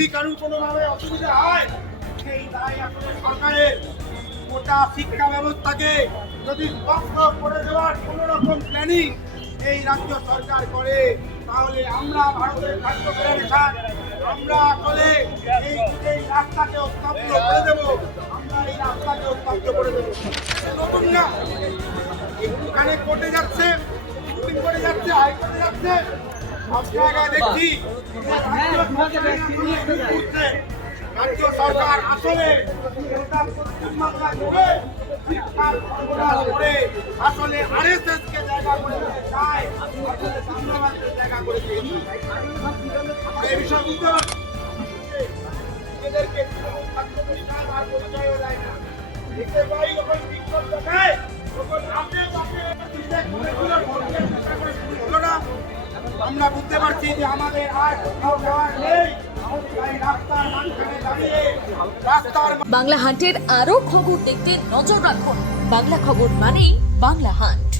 যদি কারোর কোনোভাবে অসুবিধা হয় সেই দায় আসলে সরকারের। গোটা শিক্ষা ব্যবস্থাকে যদি ধ্বংস করে দেওয়ার কোনো রকম প্ল্যানিং এই রাজ্য সরকার করে, তাহলে আমরা ভারতের খাদ্য ফেডারেশন আমরা আসলে এই রাস্তাকে স্তব্ধ করে দেবো। আমরা এই রাস্তাকে স্তব্ধ করে দেবো। নতুন না, এখানে কোর্টে যাচ্ছে, সুপ্রিম কোর্টে যাচ্ছে, হাইকোর্টে যাচ্ছে, সব জায়গায় দেখছি রাজ্য সরকার আসলে আসলে RSS কে জায়গা করে দিতে চায়, আসলে সাম্রাজ্যের জায়গা করে দিয়েছে। আমরা এই বিষয়ে বুঝতে পারছি এদেরকে আর পরিচয়ও দেয় না। দেখতে পাই যখন বিক্ষোভ দেখায় তখন আপনি হলো না। আমরা বুঝতে পারছি যে আমাদের আর কোথাও যাওয়ার নেই। বাংলা হান্টের আরও খবর দেখতে নজর রাখুন। বাংলা খবর মানেই বাংলা হান্ট।